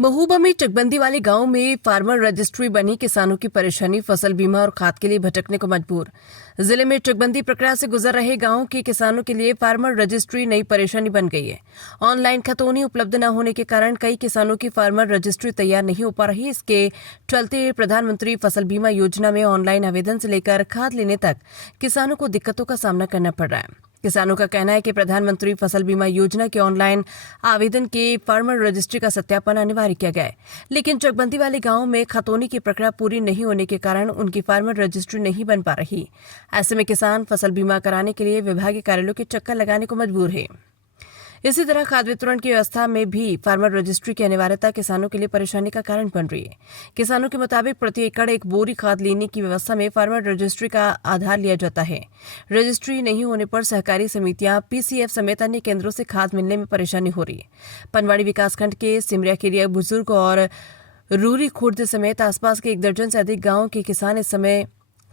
महोबा में चकबंदी वाले गांव में फार्मर रजिस्ट्री बनी किसानों की परेशानी फसल बीमा और खाद के लिए भटकने को मजबूर। जिले में चकबंदी प्रक्रिया से गुजर रहे गांव के किसानों के लिए फार्मर रजिस्ट्री नई परेशानी बन गई है। ऑनलाइन खतौनी उपलब्ध न होने के कारण कई किसानों की फार्मर रजिस्ट्री तैयार नहीं हो पा रही। इसके चलते प्रधानमंत्री फसल बीमा योजना में ऑनलाइन आवेदन से लेकर खाद लेने तक किसानों को दिक्कतों का सामना करना पड़ रहा है। किसानों का कहना है कि प्रधानमंत्री फसल बीमा योजना के ऑनलाइन आवेदन के फार्मर रजिस्ट्री का सत्यापन अनिवार्य किया गया है, लेकिन चकबंदी वाले गांव में खतौनी की प्रक्रिया पूरी नहीं होने के कारण उनकी फार्मर रजिस्ट्री नहीं बन पा रही। ऐसे में किसान फसल बीमा कराने के लिए विभागीय कार्यालयों के चक्कर लगाने को मजबूर है। इसी तरह खाद वितरण की व्यवस्था में भी फार्मर रजिस्ट्री की अनिवार्यता किसानों के लिए परेशानी का कारण बन रही है। किसानों के मुताबिक प्रति एकड़ एक बोरी खाद लेने की व्यवस्था में फार्मर रजिस्ट्री का आधार लिया जाता है। रजिस्ट्री नहीं होने पर सहकारी समितियां, पीसीएफ समेत अन्य केंद्रों से खाद मिलने में परेशानी हो रही है। पनवाड़ी विकासखंड के सिमरिया केरिया बुजुर्ग और रूरी खुर्द समेत आसपास के 1 दर्जन से अधिक गाँव के किसान इस समय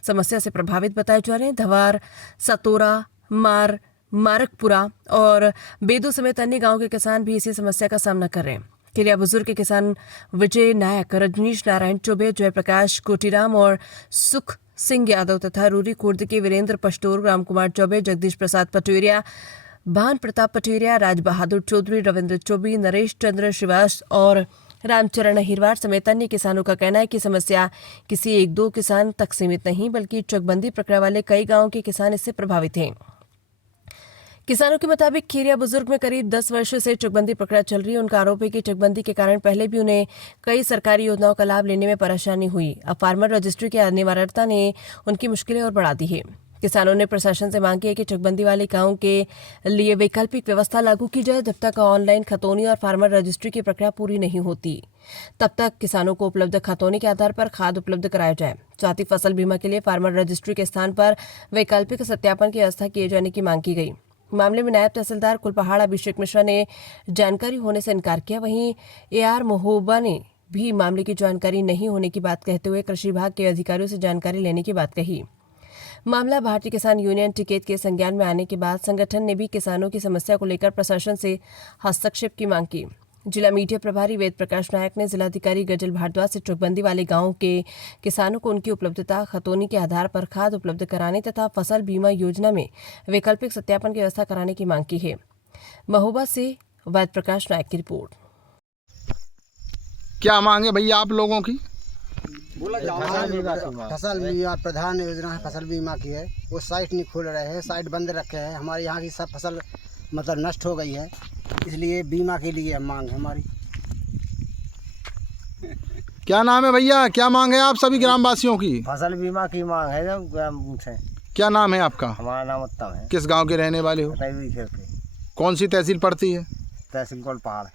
समस्या से प्रभावित बताए जा रहे हैं। धवार, सतोरा, मारकपुरा और बेदू समेत अन्य गांव के किसान भी इसी समस्या का सामना कर रहे हैं। केरिया बुजुर्ग के किसान विजय नायक, रजनीश नारायण चौबे, जयप्रकाश कोटीराम और सुख सिंह यादव तथा रूरी खुर्द के वीरेंद्र पश्तोर, राम कुमार चौबे, जगदीश प्रसाद पटोरिया, भान प्रताप पटोरिया, राज बहादुर चौधरी, रविंद्र चौबी, नरेश चंद्र श्रीवास और रामचरण हिरवार समेत अन्य किसानों का कहना है कि समस्या किसी 1-2 किसान तक सीमित नहीं बल्कि चकबंदी प्रक्रिया वाले कई गाँव के किसान इससे प्रभावित हैं। किसानों के मुताबिक खेरिया बुजुर्ग में करीब 10 वर्ष से चकबंदी प्रक्रिया चल रही है। उनका आरोप है कि चकबंदी के कारण पहले भी उन्हें कई सरकारी योजनाओं का लाभ लेने में परेशानी हुई। अब फार्मर रजिस्ट्री की अनिवार्यता ने उनकी मुश्किलें और बढ़ा दी है। किसानों ने प्रशासन से मांग की है कि चकबंदी वाले गांव के लिए वैकल्पिक व्यवस्था लागू की जाए। जब तक ऑनलाइन खतौनी और फार्मर रजिस्ट्री की प्रक्रिया पूरी नहीं होती, तब तक किसानों को उपलब्ध खतौनी के आधार पर खाद उपलब्ध कराया जाए। साथ ही फसल बीमा के लिए फार्मर रजिस्ट्री के स्थान पर वैकल्पिक सत्यापन की व्यवस्था किए जाने की मांग की गई। मामले में नायब तहसीलदार कुलपहाड़ अभिषेक मिश्रा ने जानकारी होने से इनकार किया। वहीं एआर महोबा ने भी मामले की जानकारी नहीं होने की बात कहते हुए कृषि विभाग के अधिकारियों से जानकारी लेने की बात कही। मामला भारतीय किसान यूनियन टिकैत के संज्ञान में आने के बाद संगठन ने भी किसानों की समस्या को लेकर प्रशासन से हस्तक्षेप की मांग की। जिला मीडिया प्रभारी वेद प्रकाश नायक ने जिलाधिकारी गजल भारद्वाज से चकबंदी वाले गांव के किसानों को उनकी उपलब्धता, खतौनी के आधार पर खाद उपलब्ध कराने तथा फसल बीमा योजना में वैकल्पिक सत्यापन की व्यवस्था कराने की मांग की है। महोबा से वेद प्रकाश नायक की रिपोर्ट। क्या मांग है भैया आप लोगों की? फसल बीमा प्रधान योजना है, फसल बीमा की है। वो साइट नहीं खोल रहे हैं, साइट बंद रखे हैं। हमारे यहाँ की सब फसल मतलब नष्ट हो गई है, इसलिए बीमा के लिए मांग है हमारी। क्या नाम है भैया, क्या मांग है आप सभी ग्रामवासियों की? फसल बीमा की मांग है जब ग्राम से। क्या नाम है आपका? हमारा नाम उत्तम है। किस गांव के रहने वाले हो? कौन सी तहसील पड़ती है? तहसील कुलपहाड़।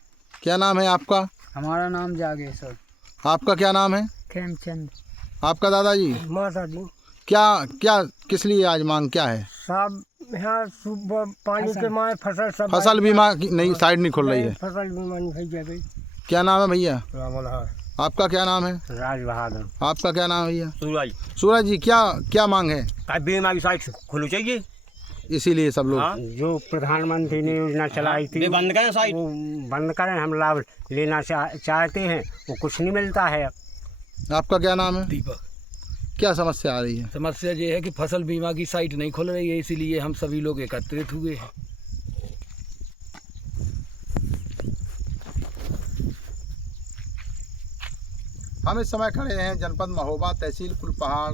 क्या नाम है आपका? हमारा नाम जागेश्वर। आपका क्या नाम है? खेमचंद। आपका दादाजी? माता जी। क्या किस लिए आज मांग क्या है? सब यहाँ सुबह पानी के मारे फसल सब फसल बीमा की नहीं, साइड नहीं खुल रही है। फसल बीमा नहीं भैया गई। क्या नाम है भैया? रामनहर। आपका क्या नाम है? राज बहादुर। आपका क्या नाम है भैया? सूरज। सूरज जी, क्या मांग है? बीमा की साइट खुली चाहिए, इसीलिए सब लोग जो प्रधानमंत्री ने योजना चलाई थी बंद करें, साइट वो बंद करें। हम लाभ लेना चाहते हैं, वो कुछ नहीं मिलता है। आपका क्या नाम है? दीपक। क्या समस्या आ रही है? समस्या ये है कि फसल बीमा की साइट नहीं खुल रही है, इसीलिए हम सभी लोग एकत्रित हुए हैं। हम इस समय खड़े हैं जनपद महोबा, तहसील कुलपहाड़,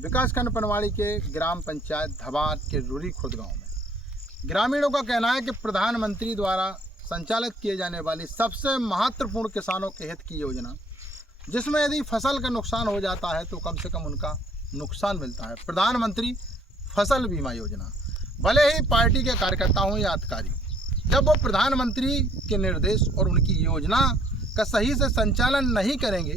विकासखंड पनवाड़ी के ग्राम पंचायत धवार के रूरी खुर्द गांव में। ग्रामीणों का कहना है कि प्रधानमंत्री द्वारा संचालित किए जाने वाली सबसे महत्वपूर्ण किसानों के हित की योजना, जिसमें यदि फसल का नुकसान हो जाता है तो कम से कम उनका नुकसान मिलता है, प्रधानमंत्री फसल बीमा योजना। भले ही पार्टी के कार्यकर्ता हों या अधिकारी, जब वो प्रधानमंत्री के निर्देश और उनकी योजना का सही से संचालन नहीं करेंगे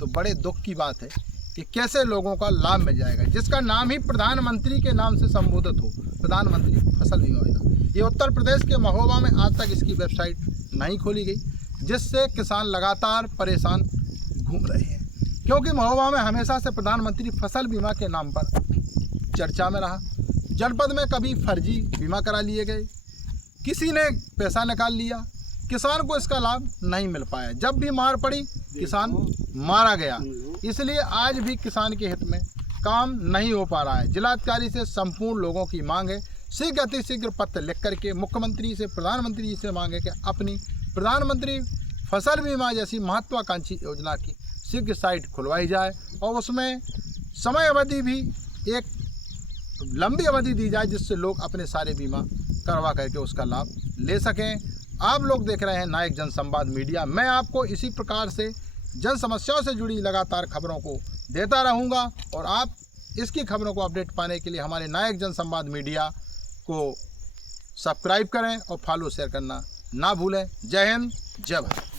तो बड़े दुख की बात है कि कैसे लोगों का लाभ मिल जाएगा, जिसका नाम ही प्रधानमंत्री के नाम से संबोधित हो, प्रधानमंत्री फसल बीमा योजना। ये उत्तर प्रदेश के महोबा में आज तक इसकी वेबसाइट नहीं खोली गई, जिससे किसान लगातार परेशान घूम रहे हैं, क्योंकि महोबा में हमेशा से प्रधानमंत्री फसल बीमा के नाम पर चर्चा में रहा। जनपद में कभी फर्जी बीमा करा लिए गए, किसी ने पैसा निकाल लिया, किसान को इसका लाभ नहीं मिल पाया। जब भी मार पड़ी किसान मारा गया, इसलिए आज भी किसान के हित में काम नहीं हो पा रहा है। जिलाधिकारी से संपूर्ण लोगों की मांग है शीघ्र अतिशीघ्र पत्र लिख करके मुख्यमंत्री से प्रधानमंत्री जी से मांगे कि अपनी प्रधानमंत्री फसल बीमा जैसी महत्वाकांक्षी योजना की शीघ्र साइट खुलवाई जाए और उसमें समय अवधि भी एक लंबी अवधि दी जाए जिससे लोग अपने सारे बीमा करवा करके उसका लाभ ले सकें। आप लोग देख रहे हैं नायक जनसंवाद मीडिया। मैं आपको इसी प्रकार से जन समस्याओं से जुड़ी लगातार खबरों को देता रहूंगा और आप इसकी खबरों को अपडेट पाने के लिए हमारे नायक जनसंवाद मीडिया को सब्सक्राइब करें और फॉलो शेयर करना ना भूलें। जय हिंद, जय भारत।